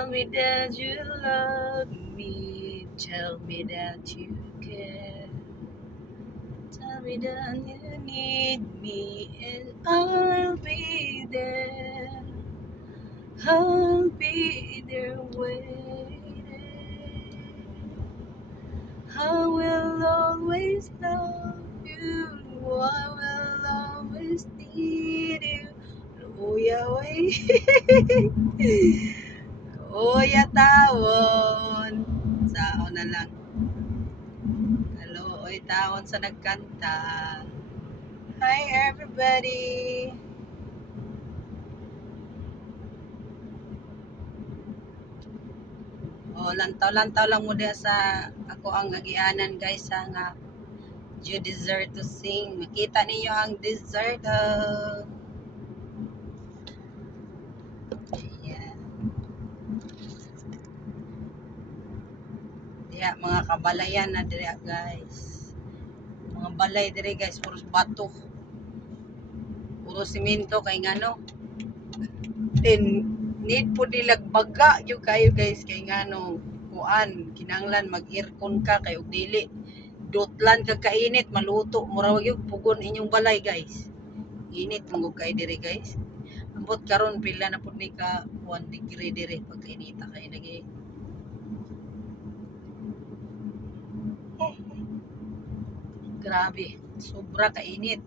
Tell me that you love me. Tell me that you care. Tell me that you need me, and I'll be there. I'll be there waiting. I will always love you. I will always need you. Oh, Yahweh. Oh, tawon. Sao na lang. Hello, oy tawon sa nagkanta. Hi, everybody. Oh, lantaw-lantaw lang mo diha sa ako ang agianan guys sa nga you deserve to sing. Makita ninyo ang dessert. Yeah. Diha mga kabalayan na diha guys. Mga balay dire guys, puro bato. Puro simento kay ngano. Then need po nilag baga yung kayo guys kay ngano kuan kinanglan mag-aircon ka kay og dili dutlan ka kainit maluto mura wag yung pugon inyong balay guys. Init mong kay dire guys. Ambot karon pila na pud ni ka 1 degree dire pagkainita kay lagi. Grabe, sobra kainit.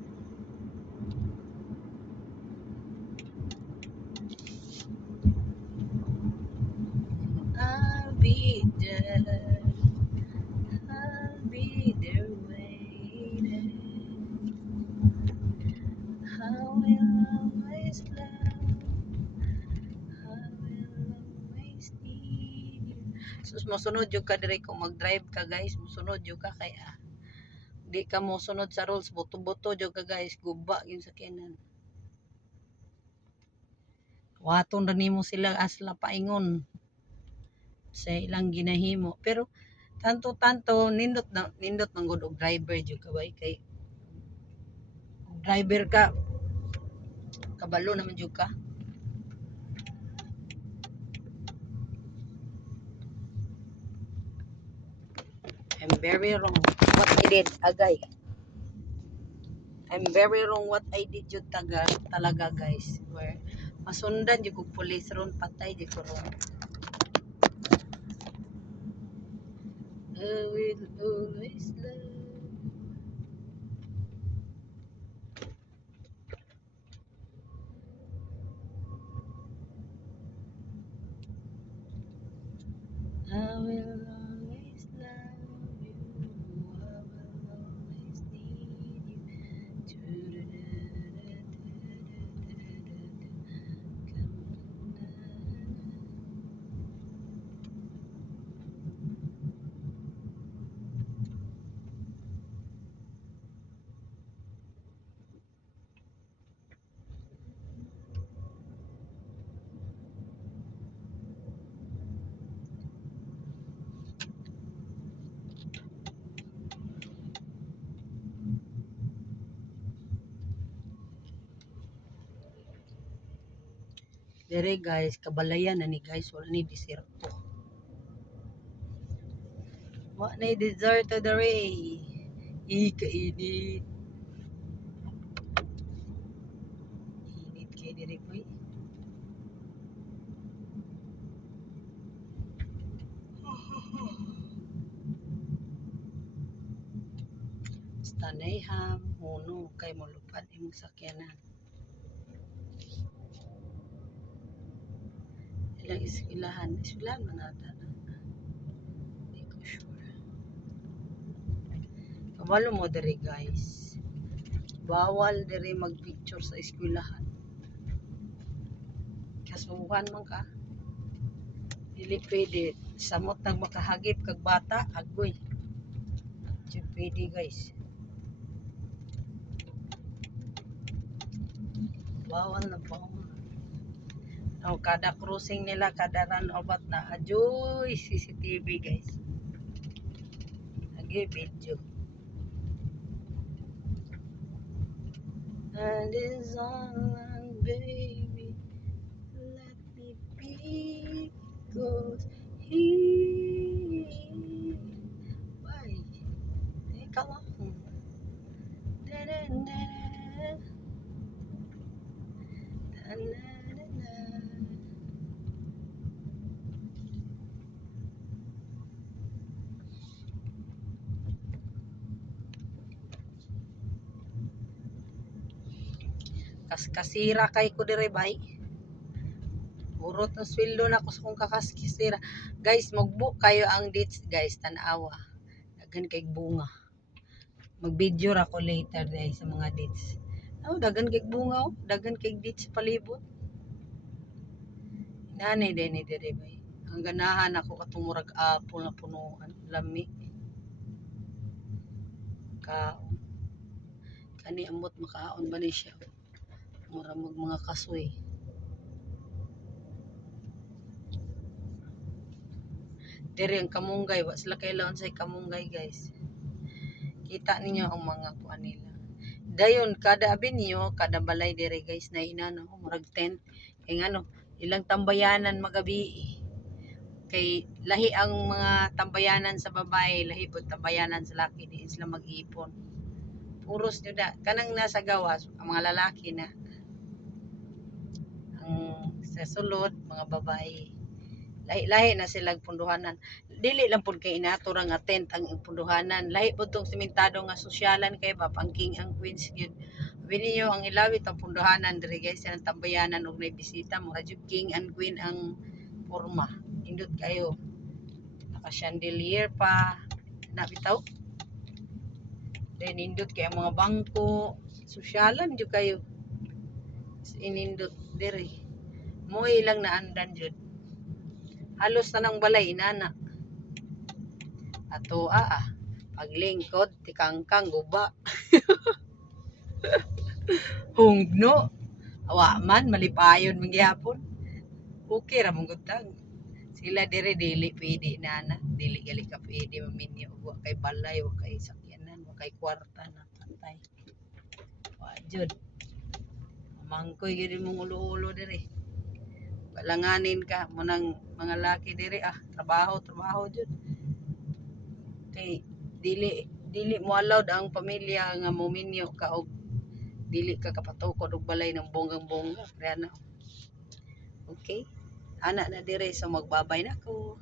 I'll be there. I'll be there waiting. I will always love. I will always need you. Sus, mosunod yung ka dire kung mag-drive ka guys. Mosunod yung ka kaya. Di ka mo sunod sa rules. Buto-buto yung ka guys. Guba yung sakyanan. Waton na nimo sila asla paingon sa ilang ginahimo. Pero tanto-tanto nindot man gud og driver jud ka bay kay driver ka kabalo naman jud ka. I'm very wrong what I did agay. I'm very wrong what I did jud talaga guys. Where masundan jud kog police ron patay jud ko ron. I will always love. I will always love you. I will always need you. Dire guys, kabalayan na ni guys, wala ni deserto. Wala ni deserto dire. Kainit. Init kay dire boy. Stanay ham, huno kay molupad imong sakyanan. Ilang eskwelahan man ata. Hindi ko sure. Kabalo mo dire guys. Bawal dire mag-picture sa eskwelahan. Kasuhan man ka. Dili pwede. Samot nang makahagip kag bata, agoy. Di pwede guys. Bawal na bawal. Oh, kada crossing nila, kada runabout na ajoy CCTV guys. Lagi video. And is on baby. Let me be Kasira kay ko dire bay. Urot ng sweldo na ko sa kong kakaskisira. Guys, magbook kayo ang dates guys, tanawa. Dagan kay bunga. Mag-video ra ko later guys sa mga dates. Oh, dagan kay bunga oh. Dagan kay dates sa palibot. Nanay din ni dire bay. Ang ganahan ako katong murag apple na punuan, lami. Kani amot makaon ba ni siya? Mura mga kasoy. Diri ang kamunggay, wa sila kailangan sa kamunggay guys. Kita ninyo ang mga kuan nila. Dayon kada abenyo, kada balay diri guys na inano, murag tent. Kay ngano, ilang tambayanan magabi. Kay lahi ang mga tambayanan sa babae, lahi pud tambayanan sa laki, di sila mag-ipon. Puros nyo na, kanang nasa gawas, ang mga lalaki na. Ang sa sulod, mga babae. Lahi-lahi na silang punduhanan. Dili lang pud kay inato ra nga tent ang punduhanan. Lahi pud tong simentado nga sosyalan kay ba pang king ang queens gyud. Bini niyo ang ilawit ang punduhanan diri guys, ang tambayanan og nay bisita mo jud king and queen ang porma. Indot kayo. Naka chandelier pa. Nabitaw. Then indot kay ang mga bangko, sosyalan jud kayo. Inindot diri. Mo ilang naandan jud. Halos na ng balay inana. Ato paglingkod tikangkang guba. Hungno. Awa man malipayon mangyapon. Okay ra mong gutang. Sila dire dili pwede nana, dili gali ka pwede maminyo wa kay balay, wa kay sakyanan, wa kay kwarta na pantay. Wa jud. Mangkoy gyud mong ulo-ulo dire. Balanganin ka mo ng mga laki dire trabaho jud. Kay dili mo allowed ang pamilya nga mominyo ka og dili ka kapatukod og balay ng bonggang-bongga. Kaya na. Okay? Ana na dire so magbabay na ko.